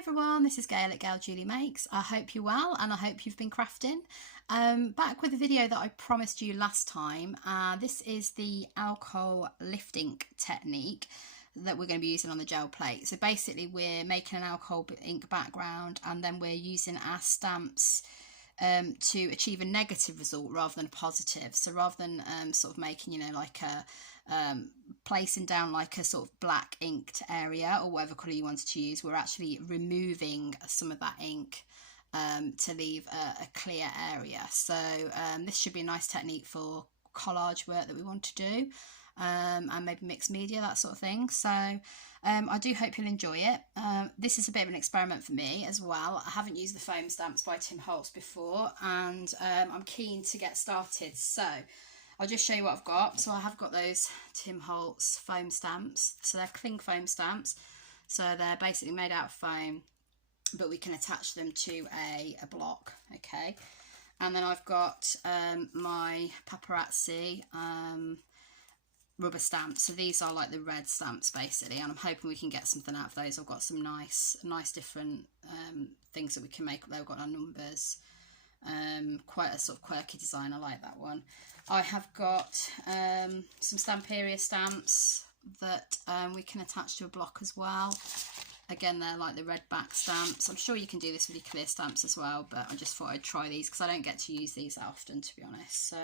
everyone, this is Gail at Gail Julie Makes. I hope you're well and I hope you've been crafting. Back with the video that I promised you last time. This is the alcohol lift ink technique that we're going to be using on the gel plate. So basically we're making an alcohol ink background and then we're using our stamps to achieve a negative result rather than a positive. So rather than sort of making, you know, like a placing down like a sort of black inked area or whatever colour you wanted to use, we're actually removing some of that ink to leave a clear area. So this should be a nice technique for collage work that we want to do, and maybe mixed media, that sort of thing. So I do hope you'll enjoy it. This is a bit of an experiment for me as well. I haven't used the foam stamps by Tim Holtz before, and I'm keen to get started. So I'll just show you what I've got. So I have got those Tim Holtz foam stamps. So they're cling foam stamps. So they're basically made out of foam, but we can attach them to a block, okay? And then I've got my Paparazzi rubber stamps. So these are like the red stamps basically, and I'm hoping we can get something out of those. I've got some nice different things that we can make. They've got our numbers. Quite a sort of quirky design. I like that one. I have got some Stamperia stamps that we can attach to a block as well. Again, they're like the red back stamps. I'm sure you can do this with your clear stamps as well, but I just thought I'd try these because I don't get to use these that often, to be honest. So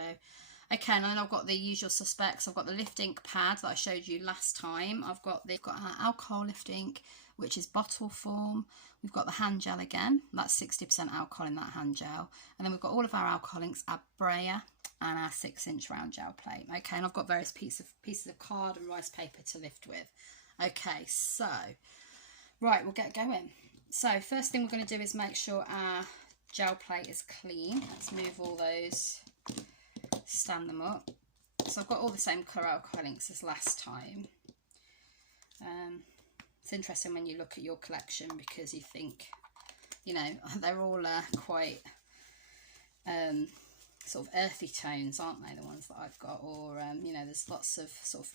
okay, and then I've got the usual suspects. I've got the lift ink pad that I showed you last time. I've got our alcohol lift ink, which is bottle form. We've got the hand gel again. That's 60% alcohol in that hand gel. And then we've got all of our alcohol inks, our brayer, and our 6-inch round gel plate. Okay, and I've got various pieces of card and rice paper to lift with. Okay, so right, we'll get going. So first thing we're going to do is make sure our gel plate is clean. Let's move all those, stand them up. So I've got all the same colour alcohol inks as last time. It's interesting when you look at your collection because you think, you know, they're all quite sort of earthy tones, aren't they, the ones that I've got? Or, you know, there's lots of sort of,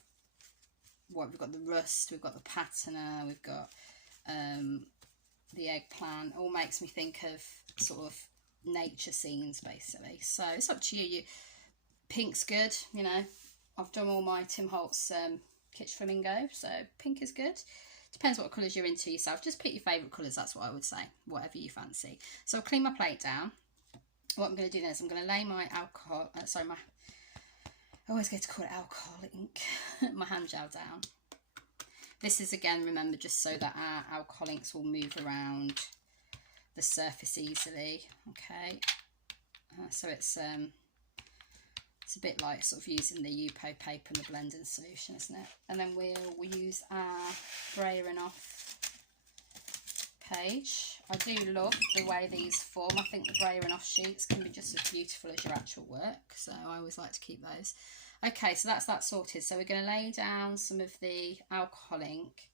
we've got the rust, we've got the patina, we've got the eggplant. All makes me think of sort of nature scenes, basically. So it's up to you. Pink's good, you know. I've done all my Tim Holtz Kitsch Flamingo, so pink is good. Depends what colours you're into yourself. Just pick your favourite colours, that's what I would say, whatever you fancy. So I'll clean my plate down. What I'm going to do now is I'm going to lay my alcohol, I always get to call it alcohol ink, my hand gel down. This is, again, remember, just so that our alcohol inks will move around the surface easily, okay? So it's a bit like sort of using the Yupo paper and the blending solution, isn't it? And then we'll use our brayering off page. I do love the way these form. I think the brayering off sheets can be just as beautiful as your actual work, so I always like to keep those. Okay, so that's that sorted. So we're going to lay down some of the alcohol ink,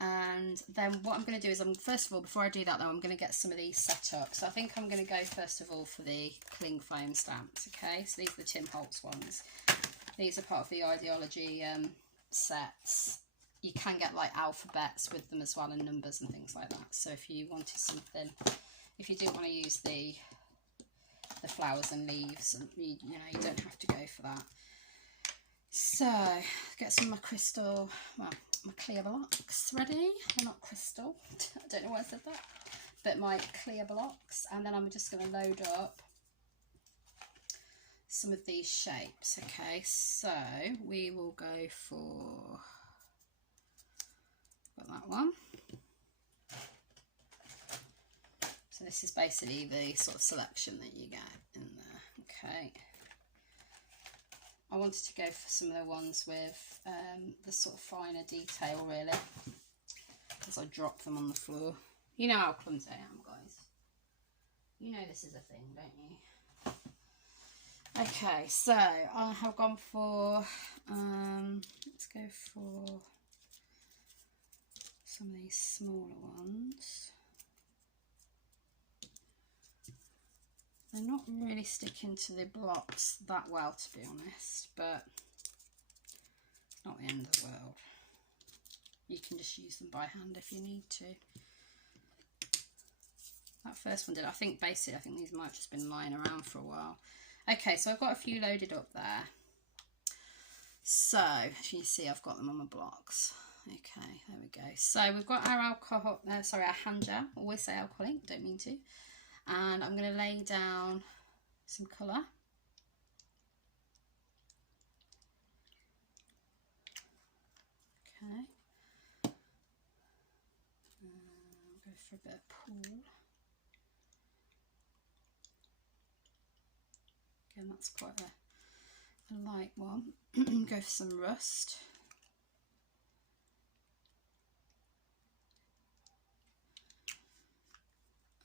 and then what I'm going to do is, first of all, before I do that though, I'm going to get some of these set up. So I think I'm going to go first of all for the cling foam stamps. Okay, so these are the Tim Holtz ones. These are part of the Ideology sets. You can get like alphabets with them as well, and numbers and things like that. So if you wanted something, if you do want to use the flowers and leaves, and you know, you don't have to go for that. So get some of my crystal, well, my clear blocks ready. They're not crystal, I don't know why I said that, but my clear blocks, and then I'm just going to load up some of these shapes. Okay, so we will go for, got that one. So this is basically the sort of selection that you get in there. Okay, I wanted to go for some of the ones with the sort of finer detail, really, because I drop them on the floor. You know how clumsy I am, guys. You know this is a thing, don't you? Okay, so I have gone for, let's go for some of these smaller ones. They're not really sticking to the blocks that well, to be honest, but it's not the end of the world. You can just use them by hand if you need to. That first one did. I think basically, I think these might have just been lying around for a while. Okay, so I've got a few loaded up there. So, as you see, I've got them on my blocks. Okay, there we go. So we've got our alcohol, sorry, our hand gel. I always say alcohol ink, don't mean to. And I'm going to lay down some colour. Okay. Go for a bit of pool. Again, that's quite a light one. Go for some rust.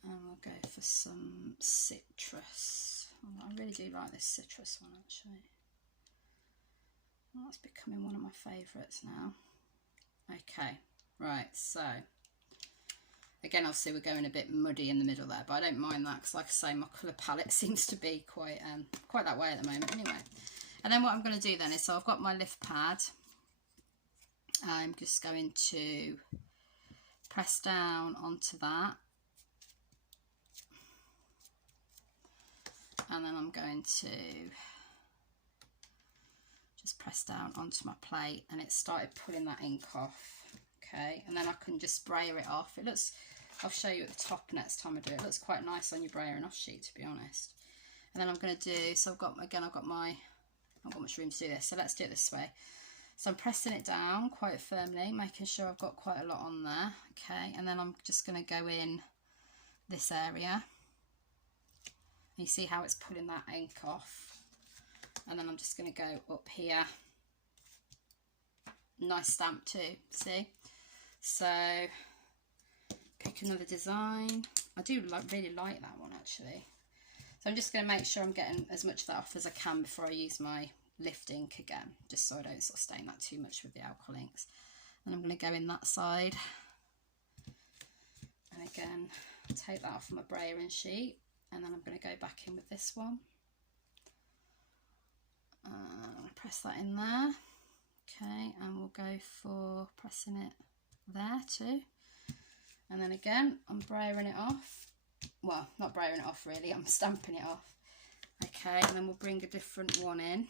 And we'll go for some citrus. Oh, I really do like this citrus one actually. Well, that's becoming one of my favourites now. Okay, right, so again, obviously we're going a bit muddy in the middle there, but I don't mind that because, like I say, my colour palette seems to be quite that way at the moment anyway. And then what I'm going to do then is, so I've got my lift pad. I'm just going to press down onto that. And then I'm going to just press down onto my plate, and it started pulling that ink off. Okay, and then I can just brayer it off. It looks, I'll show you at the top next time I do it. It looks quite nice on your brayering off sheet, to be honest. And then I'm going to do, so I've got my, I've got much room to do this, so let's do it this way. So I'm pressing it down quite firmly, making sure I've got quite a lot on there. Okay, and then I'm just going to go in this area. You see how it's pulling that ink off. And then I'm just going to go up here. Nice stamp too, see? So pick another design. I do really like that one actually. So I'm just going to make sure I'm getting as much of that off as I can before I use my lift ink again, just so I don't sort of stain that too much with the alcohol inks. And I'm going to go in that side. And again, take that off my brayering sheet. And then I'm going to go back in with this one. Press that in there. Okay, and we'll go for pressing it there too. And then again, I'm brayering it off. Well, not brayering it off really, I'm stamping it off. Okay, and then we'll bring a different one in.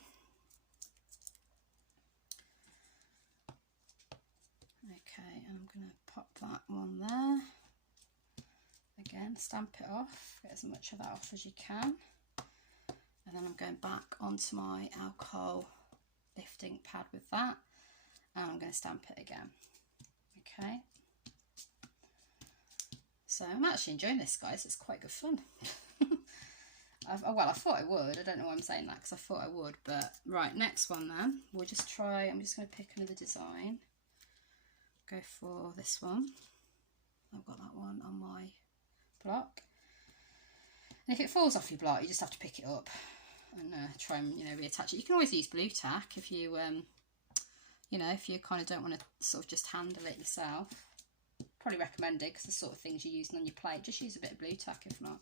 Okay, and I'm going to pop that one there. Again, stamp it off, get as much of that off as you can. And then I'm going back onto my alcohol lift ink pad with that. And I'm going to stamp it again. Okay. So I'm actually enjoying this, guys. It's quite good fun. Well, I thought I would. I don't know why I'm saying that because I thought I would. But right, next one then. We'll just try, I'm just going to pick another design. Go for this one. I've got that one on my block. And if it falls off your block, you just have to pick it up and try and, you know, reattach it. You can always use blue tack if you, you know, if you kind of don't want to sort of just handle it yourself. Probably recommend it because the sort of things you're using on your plate, just use a bit of blue tack if not.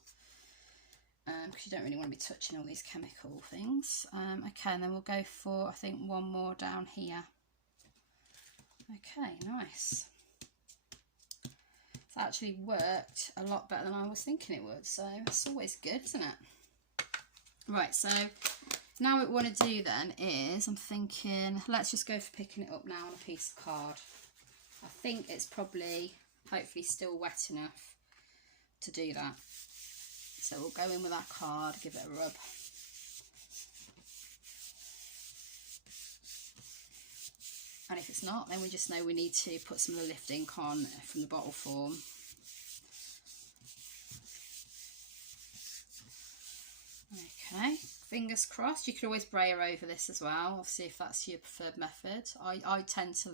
Because you don't really want to be touching all these chemical things. Okay, and then we'll go for, I think, one more down here. Okay, nice. It's actually worked a lot better than I was thinking it would, so it's always good, isn't it? Right, so now what we want to do then is, I'm thinking, let's just go for picking it up now on a piece of card. I think it's probably, hopefully still wet enough to do that. So we'll go in with our card, give it a rub. And if it's not, then we just know we need to put some of the lift ink on from the bottle form. Okay, fingers crossed. You could always brayer over this as well, obviously if that's your preferred method. I tend to,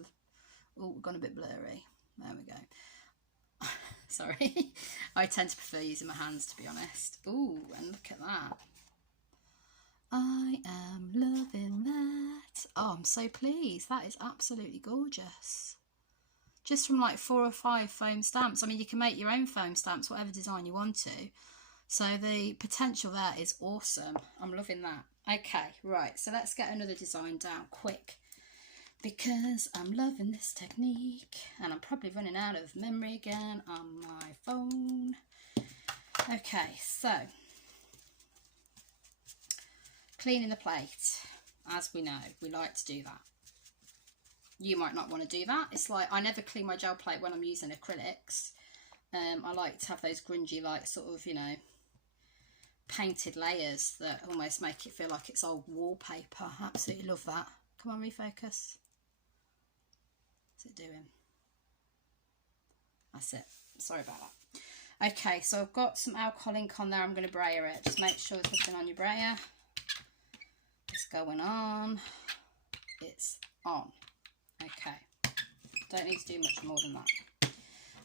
oh, gone a bit blurry. There we go. Sorry. I tend to prefer using my hands, to be honest. Ooh, and look at that. I am loving that. Oh, I'm so pleased. That is absolutely gorgeous. Just from like 4 or 5 foam stamps. I mean, you can make your own foam stamps, whatever design you want to. So the potential there is awesome. I'm loving that. Okay, right. So let's get another design down quick, because I'm loving this technique and I'm probably running out of memory again on my phone. Okay, so cleaning the plate, as we know, we like to do that. You might not want to do that. It's like I never clean my gel plate when I'm using acrylics. I like to have those grungy, like sort of, you know, painted layers that almost make it feel like it's old wallpaper. Absolutely love that. Come on, refocus. What's it doing? That's it. Sorry about that. Okay, so I've got some alcohol ink on there. I'm going to brayer it. Just make sure there's nothing on your brayer. It's going on. It's on. Okay. Don't need to do much more than that.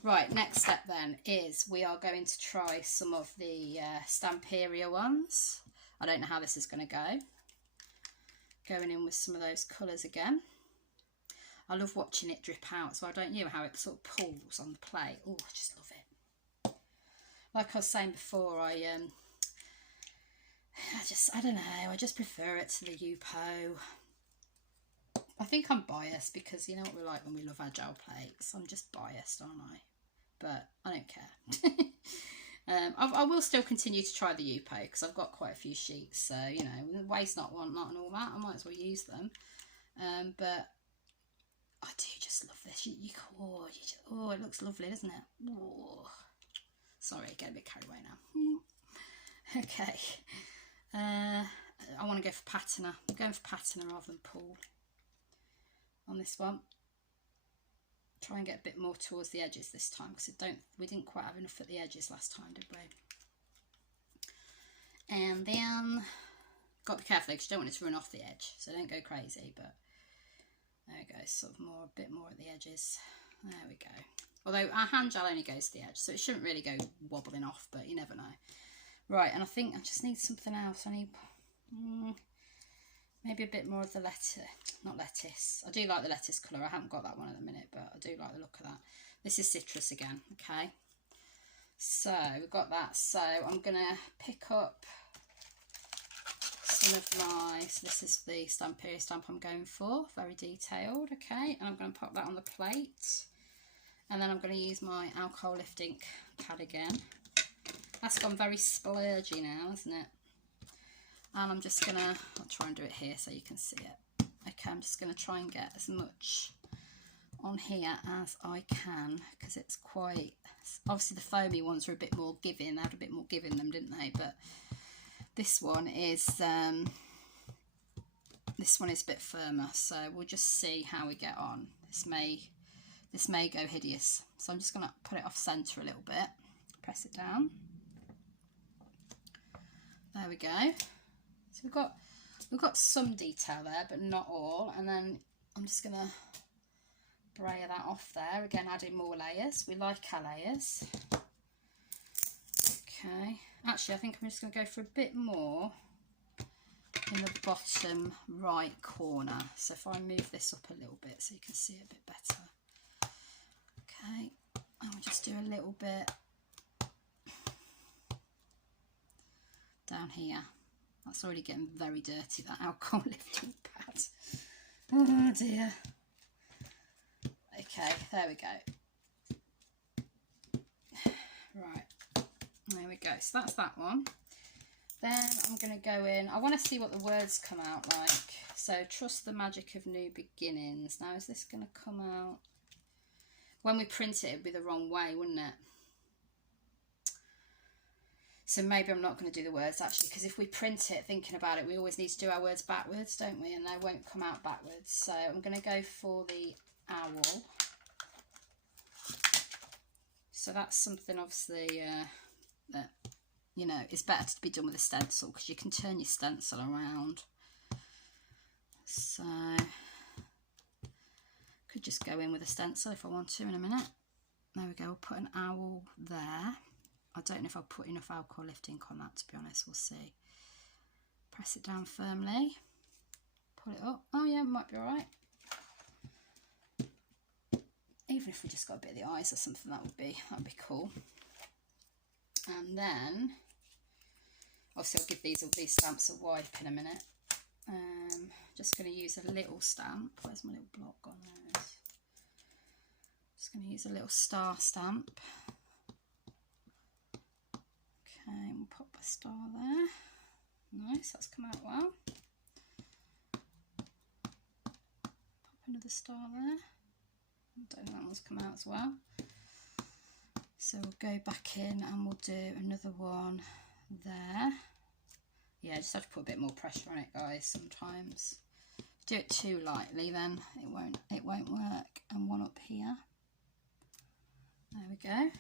Right, next step then is we are going to try some of the Stamperia ones. I don't know how this is going to go. Going in with some of those colours again. I love watching it drip out, so I don't know how it sort of pulls on the plate. Oh, I just love it. Like I was saying before, I don't know, I just prefer it to the Yupo. I think I'm biased because you know what we're like when we love our gel plates. I'm just biased, aren't I? But I don't care. I will still continue to try the Yupo because I've got quite a few sheets, so you know, waste not, want not, and all that. I might as well use them. But I do just love this. Oh, it looks lovely, doesn't it? Oh. Sorry, get a bit carried away now. Okay. I want to go for patterner. I'm going for patterner rather than pool on this one. Try and get a bit more towards the edges this time because we didn't quite have enough at the edges last time, did we? And then got to be careful because you don't want it to run off the edge, so don't go crazy. But there we go, sort of a bit more at the edges. There we go. Although our hand gel only goes to the edge, so it shouldn't really go wobbling off, but you never know. Right, and I think I just need something else. I need maybe a bit more of the lettuce. I do like the lettuce colour. I haven't got that one at the minute, but I do like the look of that. This is citrus again, okay? So we've got that. So I'm going to pick up some of so this is the Stamperia stamp I'm going for, very detailed, okay? And I'm going to pop that on the plate. And then I'm going to use my alcohol lift ink pad again. That's gone very splurgy now, isn't it? And I'm just going to, I'll try and do it here so you can see it. Okay, I'm just going to try and get as much on here as I can because it's quite, obviously the foamy ones are a bit more giving. They had a bit more give in them, didn't they? But this one is a bit firmer, so we'll just see how we get on. This may go hideous. So I'm just going to put it off centre a little bit, press it down. There we go. So we've got some detail there, but not all. And then I'm just going to brayer that off there. Again, adding more layers. We like our layers. Okay. Actually, I think I'm just going to go for a bit more in the bottom right corner. So if I move this up a little bit so you can see it a bit better. Okay. And we'll just do a little bit down here. That's already getting very dirty, that alcohol lifting pad. Oh dear. Okay, there we go. Right, there we go. So that's that one. Then I'm going to go in. I want to see what the words come out like. So, trust the magic of new beginnings. Now, is this going to come out? When we print it, it'd be the wrong way, wouldn't it? So maybe I'm not going to do the words actually, because if we print it thinking about it, we always need to do our words backwards, don't we? And they won't come out backwards. So I'm going to go for the owl. So that's something obviously that, you know, is better to be done with a stencil because you can turn your stencil around. So could just go in with a stencil if I want to in a minute. There we go, we'll put an owl there. I don't know if I'll put enough alcohol lift ink on that, to be honest, we'll see. Press it down firmly, pull it up. Oh yeah, it might be alright. Even if we just got a bit of the eyes or something, that would be cool. And then, obviously I'll give these stamps a wipe in a minute. Just going to use a little stamp. Where's my little block gone? There it is. Just going to use a little star stamp. a star there. Nice, that's come out well. Pop another star there. I don't think that one's come out as well. So we'll go back in and we'll do another one there. Yeah, just have to put a bit more pressure on it, guys, sometimes. If you do it too lightly, then it won't work. And one up here. There we go.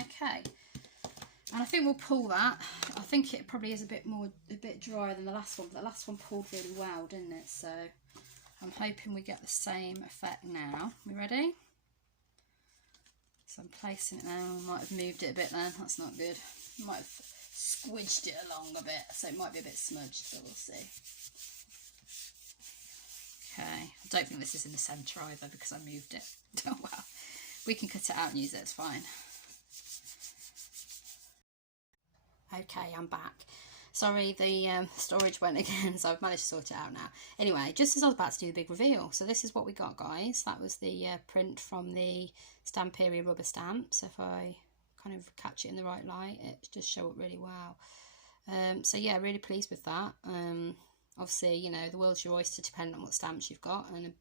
Okay. And I think we'll pull that. I think it probably is a bit drier than the last one, but the last one pulled really well, didn't it? So I'm hoping we get the same effect now. We ready? So I'm placing it now. I might have moved it a bit then. That's not good. Might have squidged it along a bit, so it might be a bit smudged, but we'll see. Okay. I don't think this is in the centre either because I moved it. Oh well. We can cut it out and use it. It's fine. Okay, I'm back. Sorry, the storage went again, so I've managed to sort it out now. Anyway, just as I was about to do the big reveal, so this is what we got, guys. That was the print from the Stamperia rubber stamp. So if I kind of catch it in the right light, it just show up really well. So yeah, really pleased with that. Obviously, you know, the world's your oyster depending on what stamps you've got, and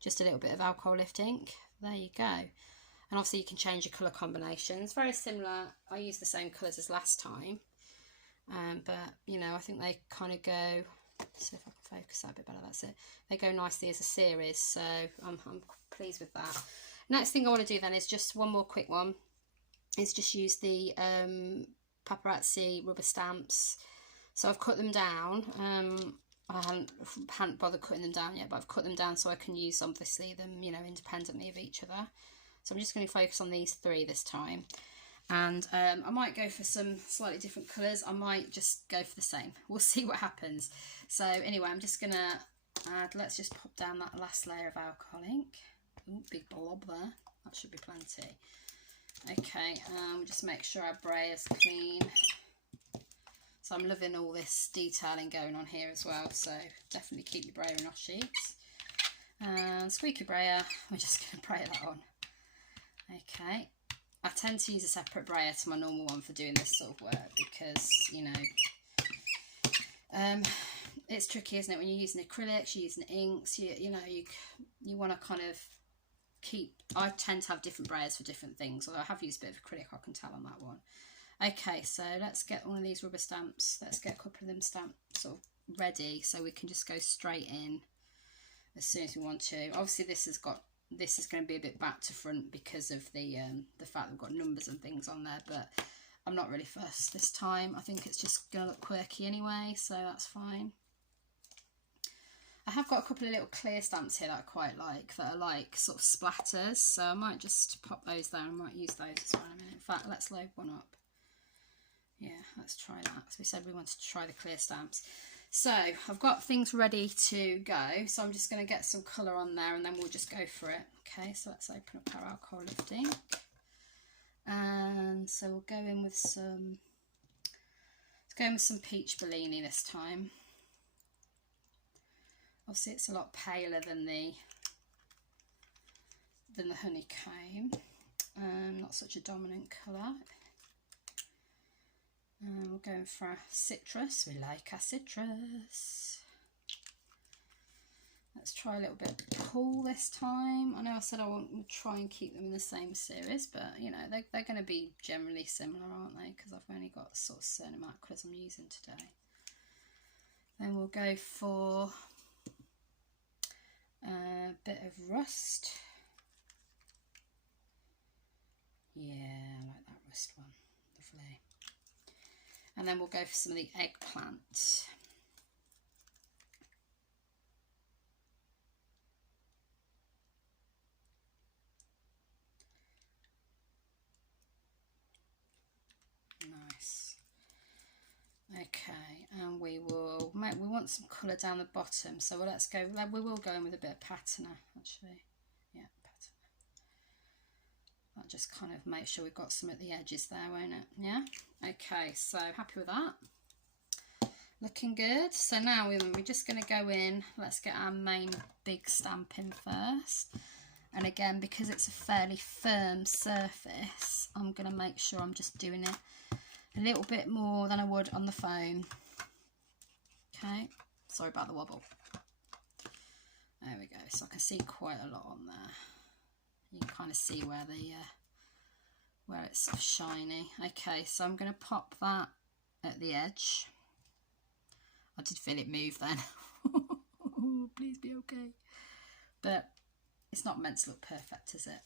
just a little bit of alcohol lift ink. There you go. And obviously you can change your colour combinations. Very similar. I used the same colours as last time. But, you know, I think they kind of go, see if I can focus that a bit better, that's it. They go nicely as a series, so I'm pleased with that. Next thing I want to do then is just one more quick one. Is just use the Paparazzi rubber stamps. So I've cut them down. I hadn't bothered cutting them down yet, but I've cut them down so I can use, obviously, them, you know, independently of each other. So I'm just going to focus on these three this time. And I might go for some slightly different colours. I might just go for the same. We'll see what happens. So anyway, I'm just going to add, let's just pop down that last layer of alcohol ink. Ooh, big blob there. That should be plenty. Okay, just make sure our brayer's clean. So I'm loving all this detailing going on here as well. So definitely keep your brayer in off sheets. And squeaky brayer, we're just going to brayer that on. Okay. I tend to use a separate brayer to my normal one for doing this sort of work because, you know, it's tricky, isn't it? When you're using acrylics, you're using inks, you know, you want to kind of keep, I tend to have different brayers for different things, although I have used a bit of acrylic, I can tell on that one. Okay, so let's get one of these rubber stamps, let's get a couple of them stamped sort of ready so we can just go straight in as soon as we want to. Obviously this is going to be a bit back to front because of the fact that we've got numbers and things on there, but I'm not really fussed this time. I think it's just going to look quirky anyway, so that's fine. I have got a couple of little clear stamps here that I quite like, that are like sort of splatters, so I might just pop those down. I might use those as well in a minute. In fact, let's load one up. Yeah, let's try that. So we said we wanted to try the clear stamps. So I've got things ready to go, so I'm just going to get some colour on there and then we'll just go for it. Okay, so let's open up our alcohol lift ink, and so we'll go in with some, let's go in with some peach Bellini this time. Obviously it's a lot paler than the honeycomb, not such a dominant colour. And we're going for our citrus. We like our citrus. Let's try a little bit of cool this time. I know I said I won't try and keep them in the same series, but you know, they're going to be generally similar, aren't they? Because I've only got a sort of certain amount of colours I'm using today. Then we'll go for a bit of rust. Yeah, I like that rust one. Lovely. And then we'll go for some of the eggplant. Nice. Okay, and we want some colour down the bottom, so let's go, we will go in with a bit of patina actually. Yeah, patina. That just kind of make sure we've got some at the edges there, won't it? Yeah. Okay, so happy with that. Looking good. So now we're just going to go in. Let's get our main big stamp in first. And again, because it's a fairly firm surface, I'm going to make sure I'm just doing it a little bit more than I would on the foam. Okay, sorry about the wobble. There we go, so I can see quite a lot on there. You can kind of see where the where it's sort of shiny. Okay, so I'm going to pop that at the edge. I did feel it move then. Please be okay. But it's not meant to look perfect, is it?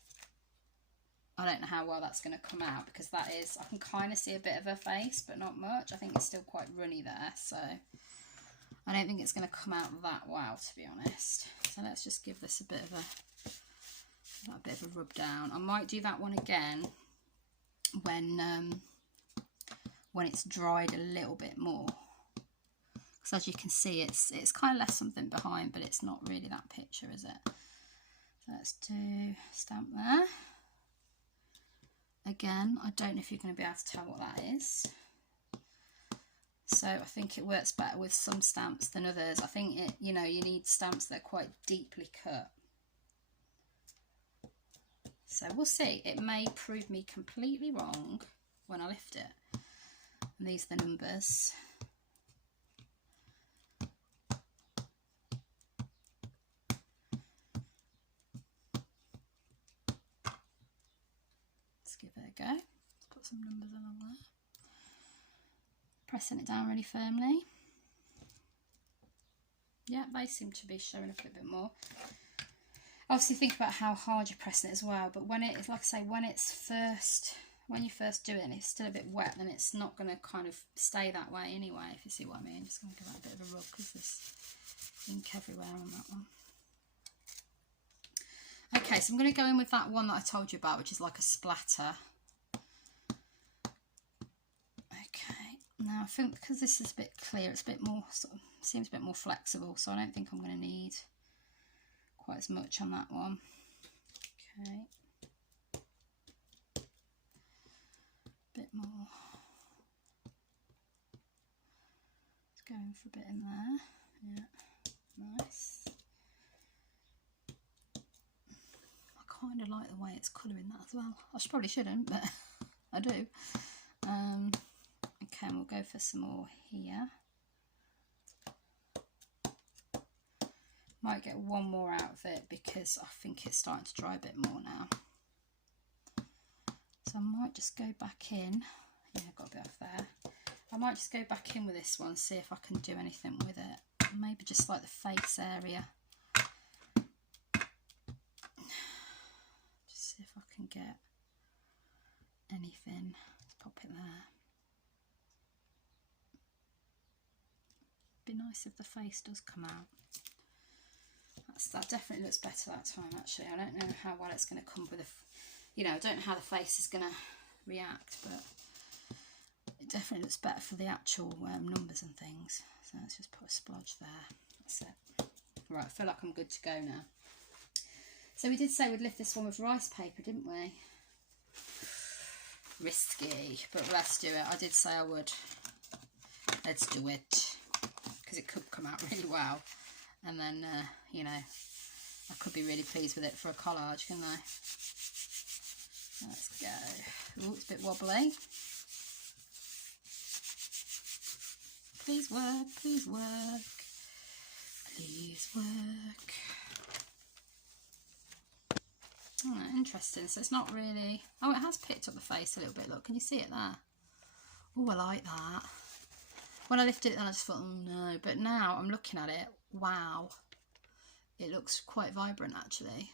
I don't know how well that's going to come out, because that is, I can kind of see a bit of her face, but not much. I think it's still quite runny there, so I don't think it's going to come out that well, to be honest. So let's just give this a bit of a rub down. I might do that one again when it's dried a little bit more, because as you can see, it's kind of left something behind, but it's not really that picture, is it? So let's do stamp there. Again, I don't know if you're going to be able to tell what that is. So I think it works better with some stamps than others. I think it, you know, you need stamps that are quite deeply cut. So we'll see. It may prove me completely wrong when I lift it. And these are the numbers. Let's give it a go. Let's put some numbers along there. Pressing it down really firmly. Yeah, they seem to be showing up a little bit more. Obviously think about how hard you're pressing it as well, but when it's, like I say, when you first do it and it's still a bit wet, then it's not going to kind of stay that way anyway, if you see what I mean. Just going to give that a bit of a rub, because there's ink everywhere on that one. Okay, so I'm going to go in with that one that I told you about, which is like a splatter. Okay, now I think because this is a bit clear, it's a bit more, sort of, seems a bit more flexible, so I don't think I'm going to need quite as much on that one. Okay, bit more. Let's go in for a bit in there. Yeah, nice. I kind of like the way it's colouring that as well. I probably shouldn't, but I do. Okay, and we'll go for some more here. Might get one more out of it because I think it's starting to dry a bit more now. So I might just go back in. Yeah, I've got a bit off there. I might just go back in with this one, see if I can do anything with it. Maybe just like the face area. Just see if I can get anything. Let's pop it there. Be nice if the face does come out. That definitely looks better that time, actually. I don't know how well it's going to come with a, you know, I don't know how the face is going to react, but it definitely looks better for the actual numbers and things. So let's just put a splodge there. That's it. Right, I feel like I'm good to go now. So we did say we'd lift this one with rice paper, didn't we? Risky, but let's do it. I did say I would. Let's do it, because it could come out really well. And then, you know, I could be really pleased with it for a collage, couldn't I? Let's go. Ooh, it's a bit wobbly. Please work, please work, please work. Oh, interesting. So it's not really... Oh, it has picked up the face a little bit. Look, can you see it there? Oh, I like that. When I lifted it, then I just thought, oh no. But now I'm looking at it. Wow, it looks quite vibrant actually.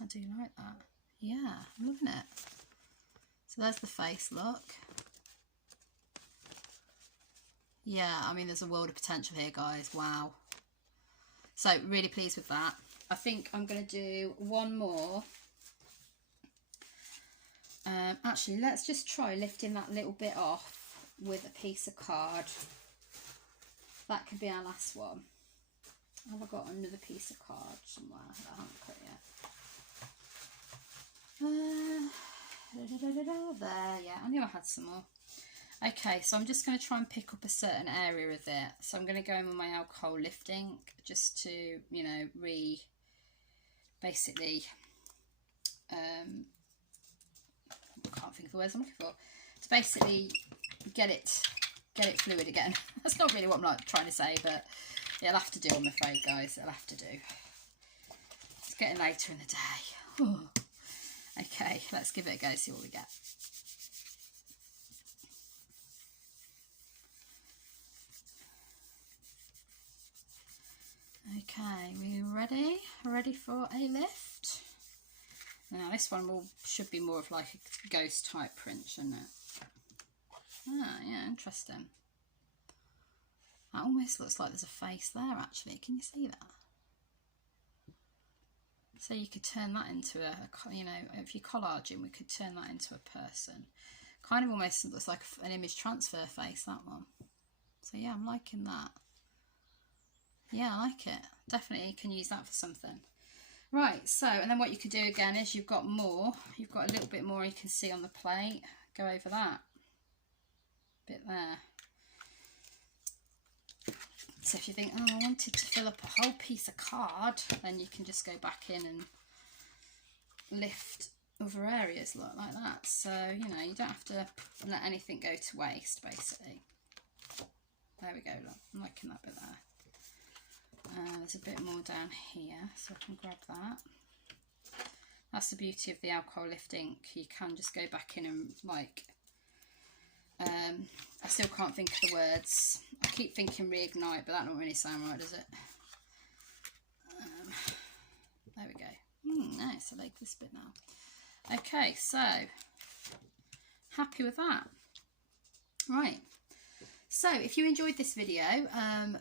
I do like that. Yeah, I'm loving it. So there's the face, look. Yeah, I mean, there's a world of potential here, guys. Wow. So really pleased with that. I think I'm going to do one more. Actually, let's just try lifting that little bit off with a piece of card. That could be our last one. Have I got another piece of card somewhere that I haven't cut yet? There, yeah, I knew I had some more. Okay, so I'm just going to try and pick up a certain area of it. So I'm going to go in with my alcohol lifting just to, you know, basically the words I'm looking for. It's basically get it fluid again. That's not really what I'm like trying to say, but it'll have to do, I'm afraid, guys. It'll have to do. It's getting later in the day. Ooh. Okay, let's give it a go, see what we get. Okay, we ready? Ready for a lift? Now this one should be more of like a ghost type print, shouldn't it? Ah, yeah, interesting. That almost looks like there's a face there, actually. Can you see that? So you could turn that into you know, if you're collaging, we could turn that into a person. Kind of almost looks like an image transfer face, that one. So yeah, I'm liking that. Yeah, I like it. Definitely you can use that for something. Right, so, and then what you could do again is you've got more. You've got a little bit more you can see on the plate. Go over that bit there. So if you think, oh, I wanted to fill up a whole piece of card, then you can just go back in and lift other areas like that. So, you know, you don't have to let anything go to waste, basically. There we go, look. I'm liking that bit there. There's a bit more down here, so I can grab that. That's the beauty of the alcohol lift ink. You can just go back in and, like, I still can't think of the words. I keep thinking reignite, but that don't really sound right, does it? There we go. Nice, I like this bit now. Okay, so happy with that. Right. So if you enjoyed this video,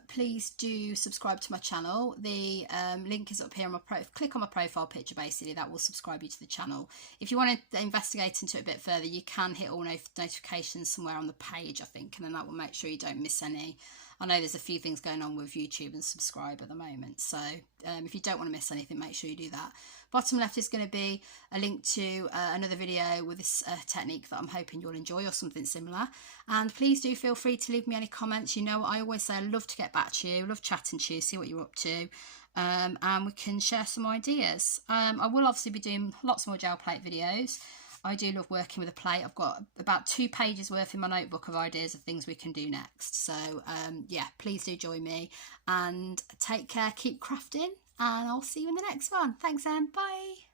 please do subscribe to my channel. The link is up here on my click on my profile picture, basically. That will subscribe you to the channel. If you want to investigate into it a bit further, you can hit all notifications somewhere on the page, I think, and then that will make sure you don't miss any. I know there's a few things going on with YouTube and subscribe at the moment, so if you don't want to miss anything, make sure you do that. Bottom left is going to be a link to another video with this technique that I'm hoping you'll enjoy, or something similar. And please do feel free to leave me any comments. You know what I always say, I love to get back to you, love chatting to you, see what you're up to, and we can share some ideas. I will obviously be doing lots more gel plate videos. I do love working with a plate. I've got about 2 pages worth in my notebook of ideas of things we can do next. So yeah, please do join me and take care, keep crafting, and I'll see you in the next one. Thanks, Em. Bye.